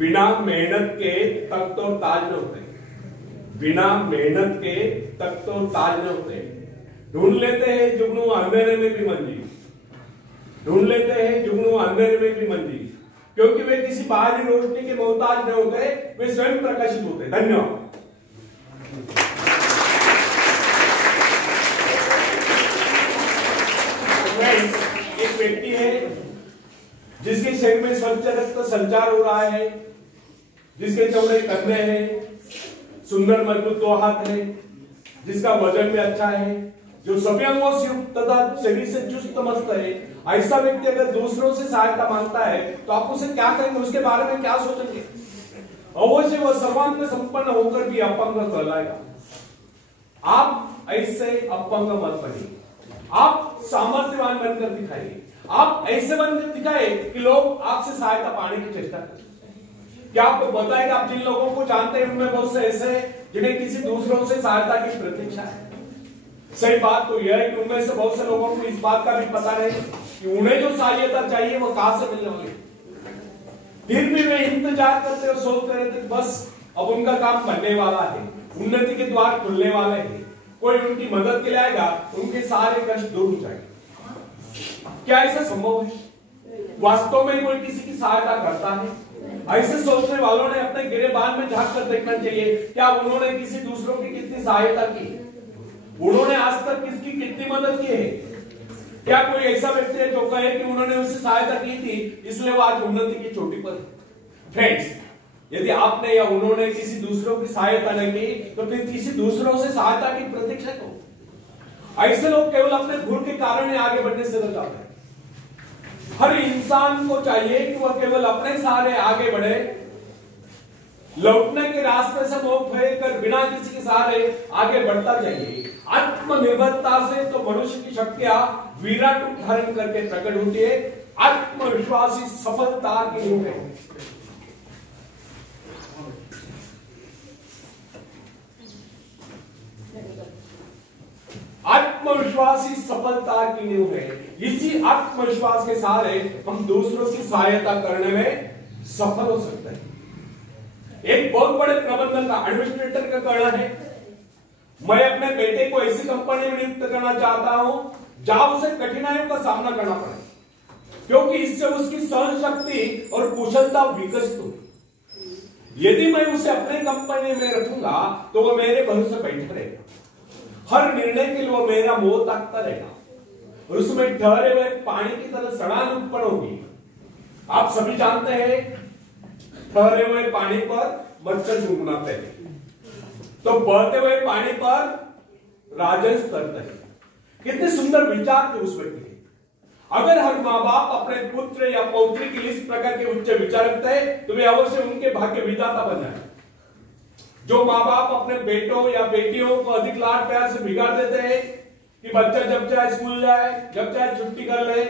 बिना मेहनत के तख्त और ताज न होते, बिना मेहनत के तख्त और ताज न होते। ढूंढ लेते हैं जुगनू अंधेरे में भी मंजिल, ढूंढ लेते हैं जुगनू अंधेरे में भी मंजिल, क्योंकि वे किसी बाहरी रोशनी के मोहताज न होते, वे स्वयं प्रकाशित होते। धन्यवाद। एक व्यक्ति है जिसके शरीर में स्वच्छ रक्त संचार हो रहा है, जिसके चौड़े कंधे हैं, सुंदर मजबूत दो हाथ है, जिसका वजन भी अच्छा है, जो सभी अंगों से युक्त तथा शरीर से चुस्त मस्त है। ऐसा व्यक्ति अगर दूसरों से सहायता मांगता है तो आप उसे क्या करेंगे, उसके बारे में क्या सोचेंगे? अवश्य वह सर्वांग संपन्न होकर भी अपंग कहलाएगा। आप ऐसे अपंग मत बनिए, आप सामर्थ्यवान बनकर दिखाइए, आप ऐसे बनकर दिखाए कि लोग आपसे सहायता पाने की चेष्टा करें। क्या आपको पता है कि आप जिन लोगों को जानते हैं उनमें बहुत से ऐसे हैं जिन्हें किसी दूसरों से सहायता की प्रतीक्षा है। सही बात तो यह है कि उनमें से बहुत से लोगों को इस बात का भी पता नहीं कि उन्हें जो सहायता चाहिए वो कहां से मिलने वाली, फिर भी वे इंतजार करते और सोचते रहते बस अब उनका काम बनने वाला है, उन्नति के द्वार खुलने वाले हैं, कोई उनकी मदद के लिए आएगा, उनके सारे कष्ट दूर हो जाएंगे। क्या ऐसा संभव है? वास्तव में कोई किसी की सहायता करता है? ऐसे सोचने वालों ने अपने गिरेबान में झांक कर देखना चाहिए, क्या उन्होंने किसी दूसरों की कितनी सहायता की, उन्होंने आज तक किसकी कितनी मदद की है? क्या कोई ऐसा व्यक्ति है जो कहे कि उन्होंने उससे सहायता की थी इसलिए वो आज उन्नति की चोटी पर है? फ्रेंड्स, यदि आपने या उन्होंने किसी दूसरों की सहायता नहीं की तो फिर किसी दूसरों से सहायता की प्रतीक्षा करो। ऐसे लोग केवल अपने भूल के कारण आगे बढ़ने से रह जाते हैं। हर इंसान को चाहिए कि वह केवल अपने सहारे आगे बढ़े, लौटने के रास्ते से मोह फेंकर बिना किसी के सहारे आगे बढ़ता जाइए। आत्मनिर्भरता से तो मनुष्य की शक्तियां विराट रूप धारण करके प्रकट होती है। आत्मविश्वासी सफलता की नींव है। आत्मविश्वासी सफलता की नींव है। इसी आत्मविश्वास के सहारे हम दूसरों की सहायता करने में सफल हो सकते हैं। एक बहुत बड़े प्रबंधन का एडमिनिस्ट्रेटर का कहना है, मैं अपने बेटे को ऐसी कंपनी में नियुक्त करना चाहता हूं जहां उसे कठिनाइयों का सामना करना पड़े, क्योंकि इससे उसकी सहन शक्ति और कुशलता विकसित होगी। यदि मैं उसे अपने कंपनी में रखूंगा तो वह मेरे भरोसे बैठा रहेगा, हर निर्णय के लिए वो मेरा मोह ताकता रहेगा और उसमें ठहरे हुए पानी की तरह सड़ान उत्पन्न होगी। आप सभी जानते हैं ठहरे हुए पानी पर मच्छर गुनगुनाते हैं, तो बहते हुए पानी पर राजहंस तरते हैं। कितने सुंदर विचार थे उस व्यक्ति के। अगर हर माँ बाप अपने पुत्र या पौत्री के लिए इस प्रकार के उच्च विचार रखते हैं तो वे अवश्य उनके भाग्य विधाता बन जाए। जो माँ बाप अपने बेटों या बेटियों को अधिक लाड प्यार से बिगाड़ देते हैं कि बच्चा जब चाहे स्कूल जाए, जब चाहे छुट्टी कर ले,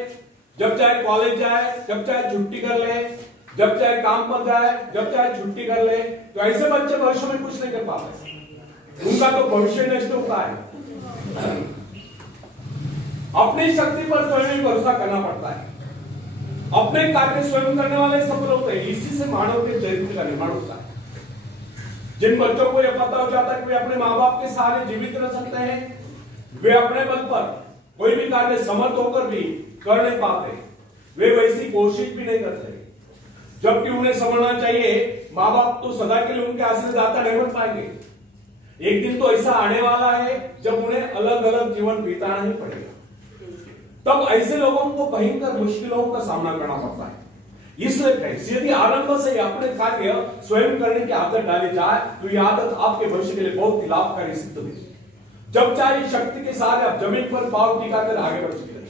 जब चाहे कॉलेज जाए, जब चाहे छुट्टी कर ले, जब चाहे काम पर जाए, जब चाहे छुट्टी कर ले, तो ऐसे बच्चे भविष्य में कुछ नहीं कर पाते, उनका तो भविष्य नष्ट होता है। अपनी शक्ति पर स्वयं ही भरोसा करना पड़ता है। अपने कार्य स्वयं करने वाले सफल होते हैं। इसी से मानव के चरित्र का निर्माण होता है। जिन बच्चों को यह पता हो जाता है कि वे अपने माँ बाप के सहारे जीवित रह सकते हैं, वे अपने बल पर कोई भी कार्य समर्थ होकर भी कर नहीं पाते, वे वैसी कोशिश भी नहीं करते। जबकि उन्हें समझना चाहिए माँ बाप तो सदा के लिए उनके आशीर्वाद नहीं बन पाएंगे। एक दिन तो ऐसा आने वाला है जब उन्हें अलग अलग जीवन बिताना ही पड़ेगा। तब ऐसे लोगों को भयंकर मुश्किलों का सामना करना पड़ता है। इसलिए फ्रेंड्स, यदि आरंभ से अपने कार्य स्वयं करने की आदत डाली जाए तो यह आदत आपके भविष्य के लिए बहुत ही लाभकारी सिद्ध होगी। जब चाहे शक्ति के साथ आप जमीन पर पांव टिकाकर आगे बढ़ सकते हैं।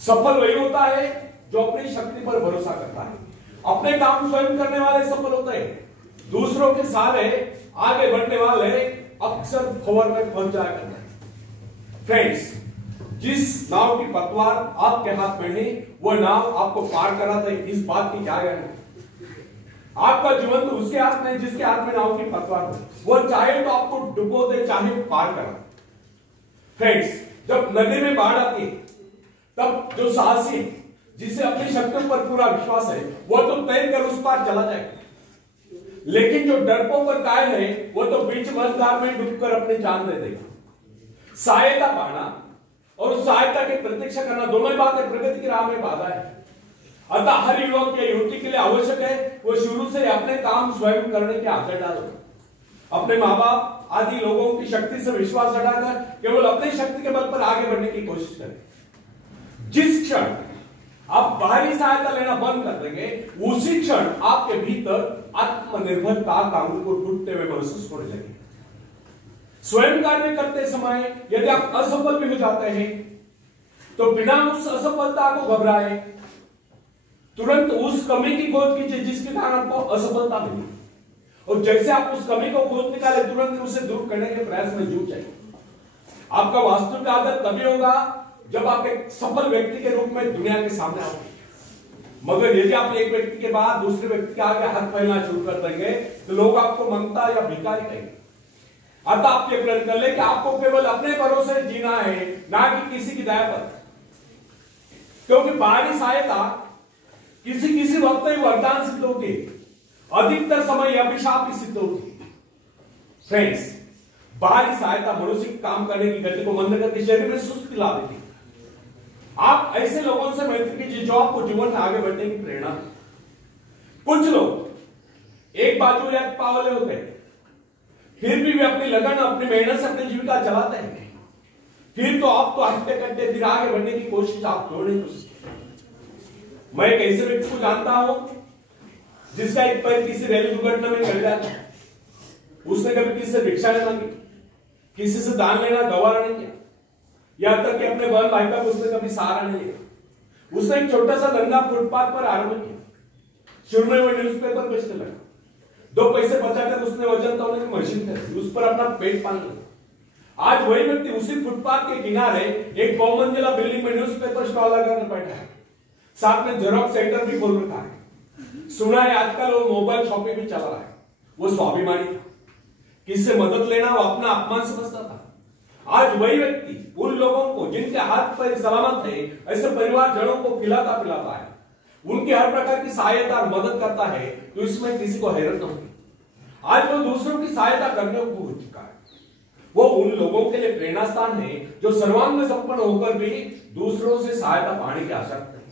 सफल वही होता है जो अपनी शक्ति पर भरोसा करता है। अपने काम स्वयं करने वाले सफल होते हैं। दूसरों के सहारे आगे बढ़ने वाले अक्सर भंवर में फंस जाया करते हैं। फ्रेंड्स, जिस नाव की पतवार आपके हाथ में है वह नाव आपको पार कराता है, इस बात की क्या गारंटी? आपका जीवन तो उसके हाथ में जिसके हाथ में नाव की पतवार हो। वह चाहे तो आपको डुबो दे, चाहे पार करा। फ्रेंड्स, जब नदी में बाढ़ आती है तब जो साहसी जिसे अपनी शक्तियों पर पूरा विश्वास है वह तो तैर कर उस पार चला जाएगा, लेकिन जो डरपोक और कायल है वो तो बीच मझधार में डूबकर अपने जान दे देगा। सहायता पाना और उस सहायता की प्रतीक्षा करना दोनों ही बातें प्रगति की राह में बाधा है। अतः हर युवक या युवती के लिए आवश्यक है वो शुरू से अपने काम स्वयं करने की आदत डालो। अपने माँ बाप आदि लोगों की शक्ति से विश्वास हटाकर केवल अपनी शक्ति के बल पर आगे बढ़ने की कोशिश करें। जिस क्षण आप बाहरी सहायता लेना बंद कर देंगे उसी क्षण आपके भीतर आत्मनिर्भरता का अंकुर फूटते हुए महसूस होने लगेगा। स्वयं कार्य करते समय यदि आप असफल भी हो जाते हैं तो बिना उस असफलता को घबराए तुरंत उस कमी की खोज कीजिए जिसके कारण आपको असफलता मिली, और जैसे आप उस कमी को खोज निकाले तुरंत उसे दूर करने के प्रयास में जुट जाइए। आपका वास्तविक आदत तभी होगा जब आप एक सफल व्यक्ति के रूप में दुनिया के सामने आओगे। मगर यदि आप एक व्यक्ति के बाद दूसरे व्यक्ति के आगे हाथ फैलाना शुरू कर देंगे तो लोग आपको मंगता या भिखारी कहेंगे। अतः आप ये प्रण कर ले कि आपको केवल अपने भरोसे जीना है, ना कि किसी की दया पर, क्योंकि बाहरी सहायता किसी वक्त ही वरदान सिद्ध होगी, अधिकतर समय अभिशाप ही सिद्ध होगी। फ्रेंड्स, बाहरी सहायता मनुष्य की काम करने की गति को मंद करके शरीर में सुस्ती ला देती है। आप ऐसे लोगों से मैत्री कीजिए जो आपको जीवन में आगे बढ़ने की प्रेरणा दे। कुछ लोग एक बाजू या पावले होते हैं, फिर भी वे अपनी लगन अपनी मेहनत से अपनी जीविका चलाते हैं। फिर तो आप तो हट्टे कट्टे फिर आगे बढ़ने की कोशिश आप छोड़ने की कोशिश। मैं एक ऐसे व्यक्ति को जानता हूं जिसका एक पैर किसी रेल दुर्घटना में कट जाता है। उसने कभी किसी से भिक्षा नहीं मांगी, किसी से दान लेना गवारा नहीं किया, यहां तक कि अपने बहन भाई का उसने कभी सहारा नहीं लिया। उसने एक छोटा सा धंधा फुटपाथ पर आरंभ किया। शुरू में वो न्यूज़पेपर बेचने लगा। 2 पैसे बचाकर उसने वजन तौलने की मशीन खरीदी, उस पर अपना पेट पालने लगा। आज वही व्यक्ति उसी फुटपाथ के किनारे एक बहुमंजिला बिल्डिंग में न्यूज़पेपर स्टॉल लगाकर बैठा है, साथ में जेरॉक्स सेंटर भी खोल रखा है। सुना है आजकल वो मोबाइल शॉपिंग भी चल रहा है। वो स्वाभिमानी था, किससे मदद लेना वो अपना अपमान समझता था। आज वही व्यक्ति उन लोगों को जिनके हाथ पैर सलामत है, ऐसे परिवारजनों को खिलाता पिलाता है, उनकी हर प्रकार की सहायता और मदद करता है, तो इसमें किसी को हैरत न होगी। आज वो दूसरों की सहायता करने को हो चुका है। वो उन लोगों के लिए प्रेरणा स्थान है जो सर्वांग संपन्न होकर भी दूसरों से सहायता पाने की आशा करते हैं।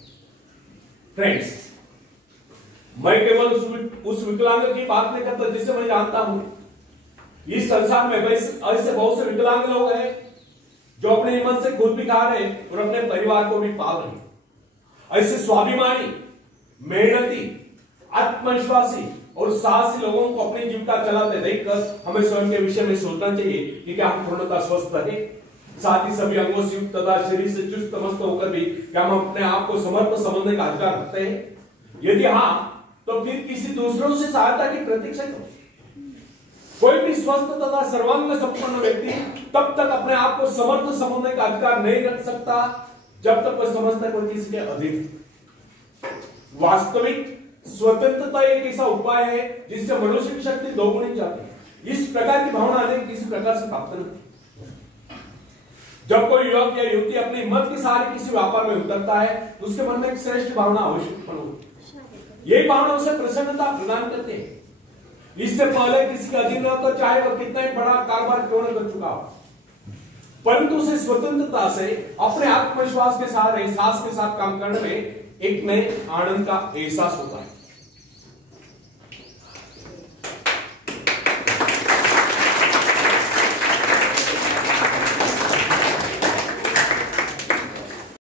फ्रेंड्स, मैं केवल उस विकलांग की बात नहीं करता जिसे मैं जानता हूं। इस संसार में ऐसे बहुत से विकलांग लोग हैं जो अपने हिम्मत से खुद भी खा रहे हैं और अपने परिवार को भी पाल रहे हैं। ऐसे स्वाभिमानी, मेहनती, आत्मविश्वासी और साहसी लोगों को अपनी जीविका चलाते देखकर हमें स्वयं के विषय में सोचना चाहिए कि क्या हम पूर्णतः स्वस्थ रहे, साथ ही सभी अंगों से युक्त तथा शरीर से चुस्त मस्त होकर भी क्या हम अपने आप को समर्थ समझने का अधिकार रखते हैं? यदि हाँ, तो फिर किसी दूसरों से सहायता की प्रतीक्षा करो। कोई भी स्वस्थ तथा सर्वांग संपन्न व्यक्ति तब तक अपने आप को समर्थ समझने का अधिकार नहीं रख सकता जब तक वह समझता है कोई किसी के अधीन। वास्तविक स्वतंत्रता एक ऐसा उपाय है जिससे मनुष्य की शक्ति दोगुनी जाती है। इस प्रकार की भावना अन्य किसी प्रकार से प्राप्त नहीं। जब कोई युवक या युवती अपनी हिम्मत के सहारे किसी व्यापार में उतरता है तो उसके मन में एक श्रेष्ठ भावना अवश्य उत्पन्न होती है। यही भावना उसे प्रसन्नता प्रदान करते हैं। इससे पहले किसी का अधीन होकर चाहे वह कितना ही बड़ा कारोबार क्यों न कर चुका हो, परंतु उसे स्वतंत्रता से अपने आत्मविश्वास के सहारे साहस के साथ काम करने में एक नए आनंद का एहसास होता है।